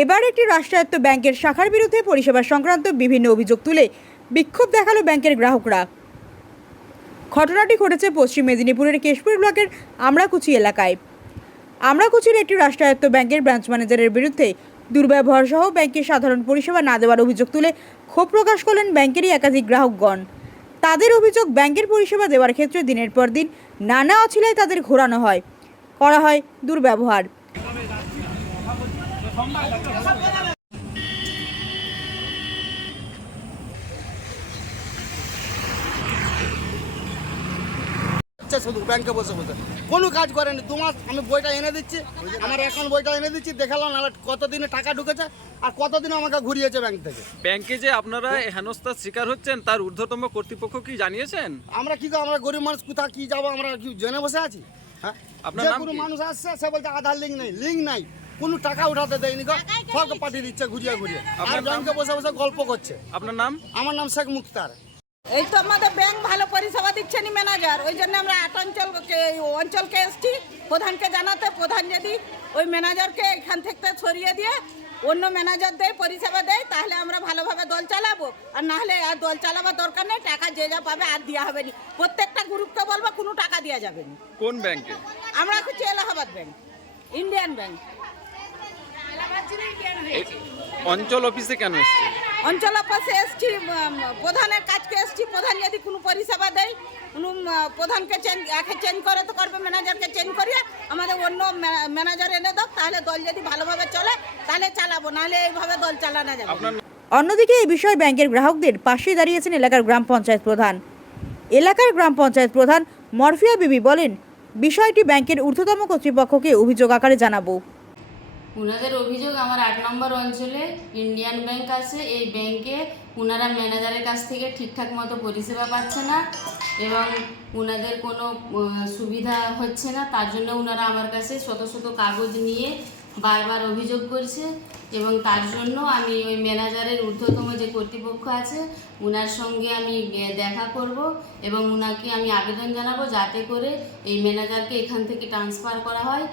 এবার একটি রাষ্ট্রায়ত্ত ব্যাংকের শাখার বিরুদ্ধে পরিষেবা সংক্রান্ত বিভিন্ন অভিযোগ তুলে বিক্ষোভ দেখাল ব্যাংকের গ্রাহকরা। ঘটনাটি ঘটেছে পশ্চিম মেদিনীপুরের কেশপুর ব্লকের আমরাকুচি এলাকায়। আমরাকুচির একটি রাষ্ট্রায়ত্ত ব্যাংকের ব্রাঞ্চ ম্যানেজারের বিরুদ্ধে দুর্ব্যবহার সহ ব্যাংকের সাধারণ পরিষেবা না দেওয়ার অভিযোগ তুলে ক্ষোভ প্রকাশ করলেন ব্যাংকেরই একাধিক গ্রাহকগণ। তাদের অভিযোগ, ব্যাংকের পরিষেবা দেওয়ার ক্ষেত্রে দিনের পর দিন নানা অছিলায় তাদের ঘোরানো হয়। করা হয় দুর্ব্যবহার। শুধু ব্যাংকে বসে বসে। কোনো কাজ করেনি দু মাস আমি বইটা এনে দিচ্ছি আমার অ্যাকাউন্ট বইটা এনে দিচ্ছি দেখালাম নাহলে কতদিনে টাকা ঢুকেছে আর কতদিন আমাকে ঘুরিয়েছে ব্যাংক থেকে। ব্যাংকে যে আপনারা হেনস্থার শিকার হচ্ছেন তার ঊর্ধ্বতম কর্তৃপক্ষ কি জানিয়েছেন? আমরা কি? আমরা গরিব মানুষ কোথা কি যাব আমরা কি জেনে বসে আছি? হ্যাঁ? আপনার মানুষ আসছে সে বলছে আধার লিঙ্ক নেই লিঙ্ক নাই। কোনো টাকা উঠাতে দেয়নি গো। পাঠিয়ে দিচ্ছে ঘুরিয়ে ঘুরিয়ে। আর আপনার? ব্যাংকে বসে বসে গল্প করছে। আপনার নাম? আমার নাম শেখ মুক্তার। এই তো আমাদের ব্যাংক ভালো পরিষেবা দিচ্ছে নি ম্যানেজার। ওই জন্য আমরা আট অঞ্চলকে অঞ্চলকে এসছি। প্রধানকে জানাতে প্রধান যদি ওই ম্যানেজারকে এখান থেকে সরিয়ে দিয়ে অন্য ম্যানেজার দেয় পরিষেবা দেয় তাহলে আমরা ভালোভাবে দল চালাবো। আর না হলে আর দল চালাবার দরকার নেই টাকা যে যা পাবে আর দেওয়া হবে না। প্রত্যেকটা গ্রুপকে বলব কোনো টাকা দেওয়া যাবে না। কোন ব্যাংকে? আমরা খুঁজছি এলাহাবাদ ব্যাংক ইন্ডিয়ান ব্যাংক। অঞ্চল অফিসে কেন এসছে? অঞ্চল অফিসে এসছি প্রধানের কাজকে এসছি প্রধান যদি কোনো পরিষেবা দেয় কোনো প্রধানকে চেঞ্জ একে চেঞ্জ করে তো করবে ম্যানেজারকে চেঞ্জ করিয়ে আমাদের অন্য ম্যানেজার এনে দাও তাহলে দল যদি ভালোভাবে চলে তাহলে চালাবো নাহলে এইভাবে দল চালানো যাবে অন্যদিকে এই বিষয়ে ব্যাংকের গ্রাহকদের পাশে দাঁড়িয়েছেন এলাকার গ্রাম পঞ্চায়েত প্রধান। এলাকার গ্রাম পঞ্চায়েত প্রধান মরফিয়া বিবি বলেন বিষয়টি ব্যাংকের ঊর্ধ্বতম কর্তৃপক্ষকে অভিযোগ আকারে জানাব। ওনাদের অভিযোগ আমার আট নম্বর অঞ্চলে ইন্ডিয়ান ব্যাংক আছে। এই ব্যাংকে ওনারা ম্যানেজারের কাছ থেকে ঠিকঠাক মতো পরিষেবা পাচ্ছে না এবং ওনাদের কোনো সুবিধা হচ্ছে না। তার জন্য ওনারা আমার কাছে শত শত কাগজ নিয়ে বারবার অভিযোগ করছে এবং তার জন্য আমি ওই ম্যানেজারের ঊর্ধ্বতম যে কর্তৃপক্ষ আছে ওনার সঙ্গে আমি দেখা করব এবং ওনাকে আমি আবেদন জানাব যাতে করে এই ম্যানেজারকে এখান থেকে ট্রান্সফার করা হয়।